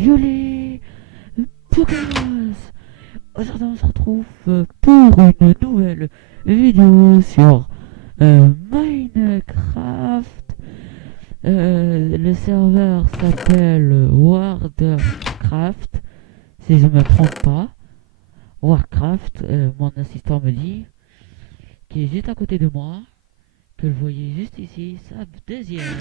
Violet Podcast. Aujourd'hui on se retrouve pour une nouvelle vidéo sur Minecraft. Le serveur s'appelle Wardcraft, si je me trompe pas. Warcraft, mon assistant me dit, qui est juste à côté de moi, que vous voyez juste ici, sa deuxième.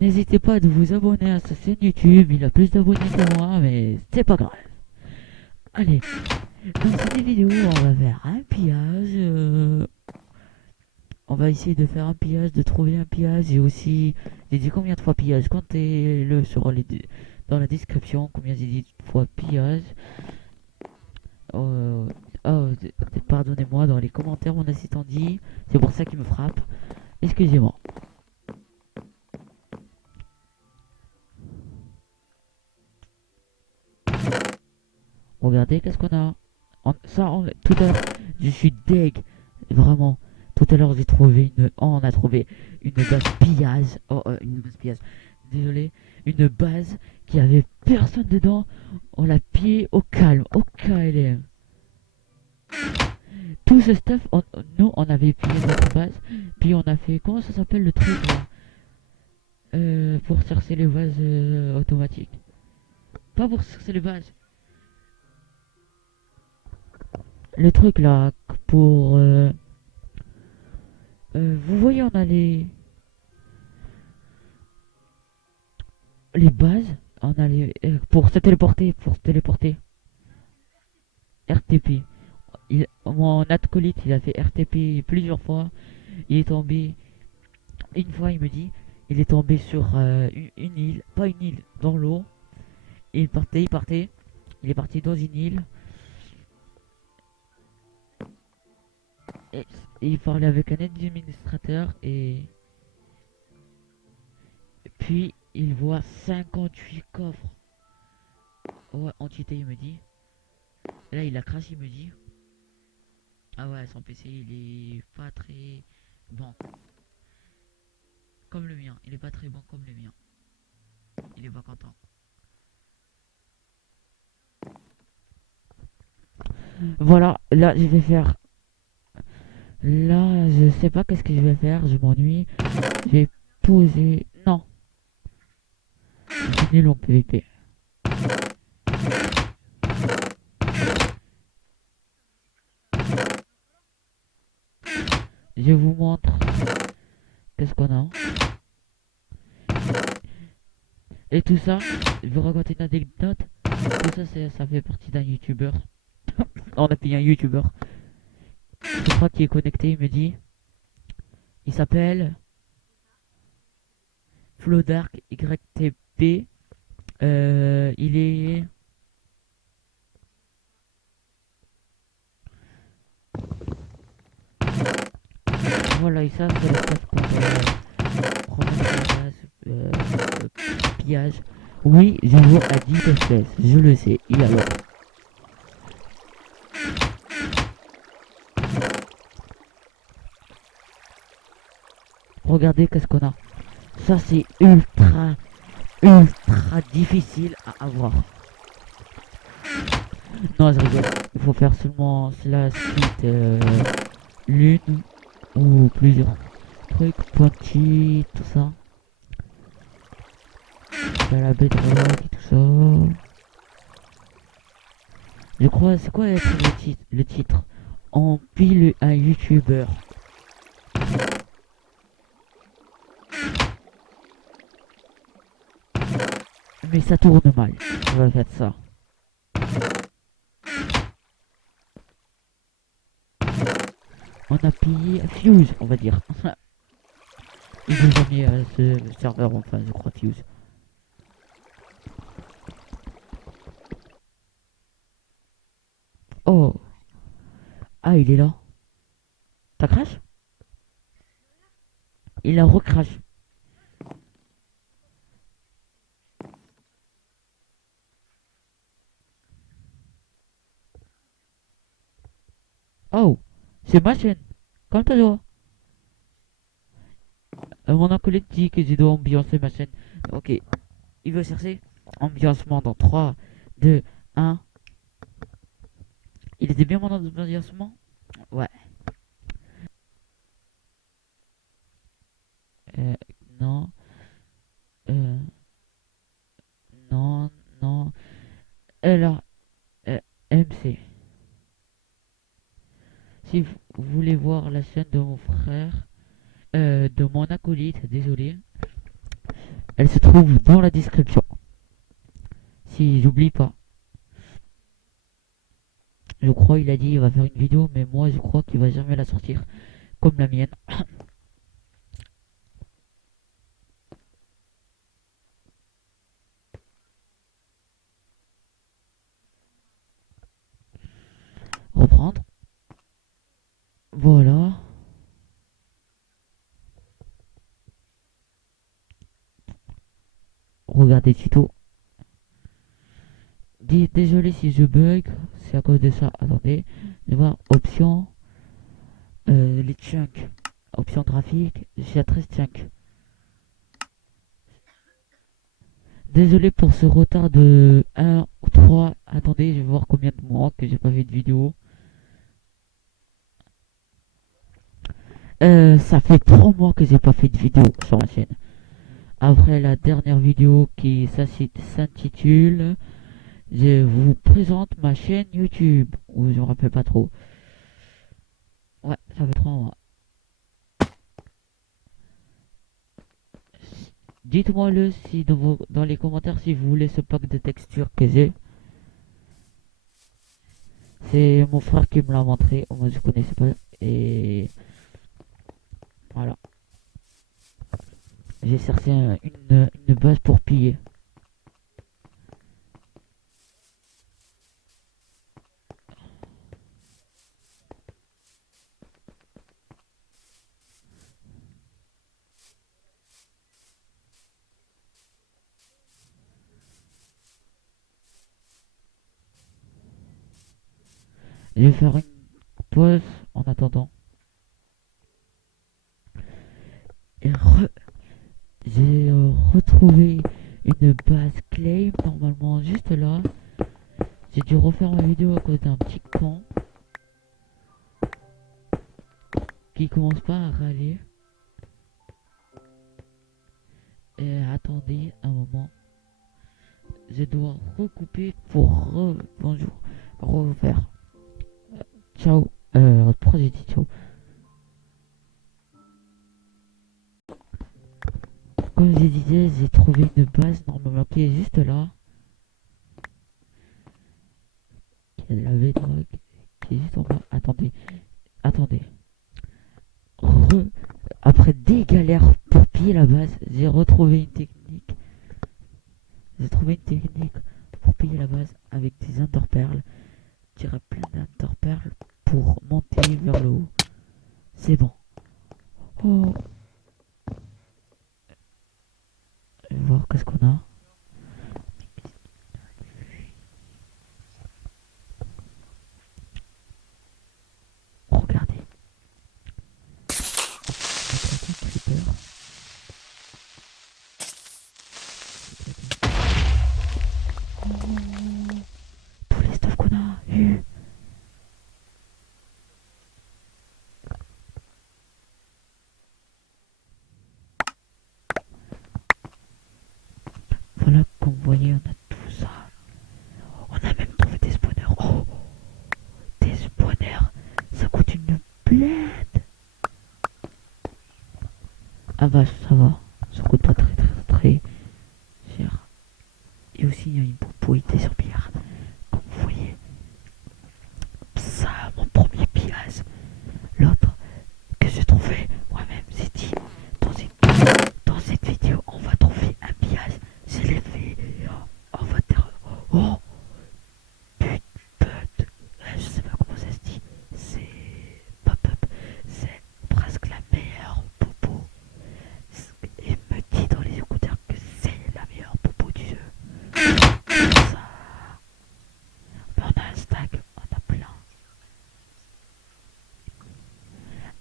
N'hésitez pas à vous abonner à sa chaîne YouTube, il a plus d'abonnés que moi, mais c'est pas grave. Allez, dans cette vidéo, on va faire un pillage. On va essayer de faire un pillage, de trouver un pillage. Et aussi, j'ai dit combien de fois pillage. Comptez-le dans la description, combien j'ai dit de fois pillage. Euh, oh, pardonnez-moi, dans les commentaires, mon assistant dit. C'est pour ça qu'il me frappe. Excusez-moi. Regardez, qu'est-ce qu'on a. Tout à l'heure, je suis deg. Vraiment. Tout à l'heure, j'ai trouvé une. Oh, on a trouvé une base pillage. Oh, une base pillage. Désolé. Une base qui avait personne dedans. On l'a pillé au calme. Au KLM. Tout ce stuff, nous, on avait pillé notre base. Puis on a fait. Comment ça s'appelle le truc là pour chercher les bases automatiques. Pas pour chercher les bases. Le truc là, pour... vous voyez, on a les bases. On a les... pour se téléporter, RTP. Mon acolyte, il a fait RTP plusieurs fois. Il est tombé... Une fois, il me dit, il est tombé sur une île. Pas une île, dans l'eau. Il partait. Il est parti dans une île. Et il parlait avec un administrateur et puis il voit 58 coffres. Ouais, entité, il me dit. Et là, il a craché, il me dit. Ah ouais, son PC, il est pas très bon. Comme le mien. Il est pas très bon comme le mien. Il est pas content. Voilà, là, je vais faire... Là, je sais pas qu'est-ce que je vais faire. Je m'ennuie. Je vais poser... Non. C'est nul en PVP. Je vous montre qu'est-ce qu'on a. Et tout ça, je vais raconter une anecdote. Tout ça, ça fait partie d'un youtubeur. On a payé un youtubeur. Je crois qu'il est connecté, il me dit. Il s'appelle Flodark YTP. Il est... Voilà, et ça, c'est le stuff qu'on va prendre en base, pillage. Oui, j'avoue à 10 FPS, je le sais. Et alors? Regardez qu'est-ce qu'on a. Ça, c'est ultra difficile à avoir. Non, je rigole. Il faut faire seulement cela suite l'une ou plusieurs trucs, pointy, tout ça. Il y a la bedrock et tout ça. Je crois, c'est quoi être le titre? On pile un youtubeur. Mais ça tourne mal. On va faire ça. On a pillé Fuse, on va dire. Ils ont mis ce serveur, enfin, je crois, Fuse. Oh. Ah, il est là. T'as crash? Il a recrash. Oh. C'est ma chaîne. Comme t'as dit. Mon acolyte dit que je dois ambiancer ma chaîne. Ok. Il veut chercher ambiancement dans 3, 2, 1. Il était bien mon ambiancement. Ouais. Euh, non. Euh, non, non. Alors, MC. Si vous voulez voir la chaîne de mon frère, de mon acolyte, désolé, elle se trouve dans la description. Si j'oublie pas. Je crois il a dit il va faire une vidéo, mais moi je crois qu'il va jamais la sortir comme la mienne. Reprendre. Voilà. Regardez le tuto. Désolé si je bug, c'est à cause de ça. Attendez, je vais voir options, les chunks, options graphiques, j'ai 13 chunks. Désolé pour ce retard de 1 ou 3. Attendez, je vais voir combien de mois que j'ai pas fait de vidéo. Ça fait 3 mois que j'ai pas fait de vidéo sur ma chaîne. Après la dernière vidéo qui s'intitule Je vous présente ma chaîne YouTube. Ou je me rappelle pas trop. Ouais, ça fait 3 mois. Dites-moi le si dans les commentaires si vous voulez ce pack de textures que j'ai. C'est mon frère qui me l'a montré. Moi je connaissais pas. Et voilà. J'ai cherché une base pour piller. Je vais faire une pause en attendant. Et j'ai retrouvé une base claim normalement juste là. J'ai dû refaire ma vidéo à cause d'un petit con qui commence pas à râler. Et attendez un moment. Je dois recouper pour bonjour refaire. Ciao. Pourquoi j'ai dit ciao? Comme je disais, j'ai trouvé une base normalement qui est juste là. Qui est la V-Drog. Qui est juste en bas. Attendez. Attendez. Après des galères pour piller la base, j'ai retrouvé une technique. J'ai trouvé une technique pour piller la base avec des interperles. Tirer plein d'interperles pour monter vers le haut. C'est bon. Oh. Je vais voir qu'est-ce qu'on a. Regardez. Creeper. Oh. Tous les stuff qu'on a eu. Voilà, comme vous voyez, on a tout ça. On a même trouvé des spawners. Oh, des spawners. Ça coûte une blinde. Ah bah ça va. Ça coûte pas très cher. Et aussi, il y a une propriété sur pierre. Comme vous voyez. Ça, mon premier pillage. L'autre que j'ai trouvé moi-même, j'ai dit dans cette vidéo, on va trouver un pillage. Je l'ai fait. On va dire. Oh, je sais pas comment ça se dit. C'est pop-up. C'est presque la meilleure popo. Il me dit dans les écouteurs que c'est la meilleure popo du jeu. Ça. Mais on a un stack, on a plein.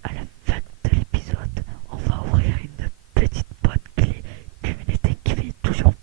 À la fin de l'épisode, on va ouvrir une petite boîte clé communauté qui fait toujours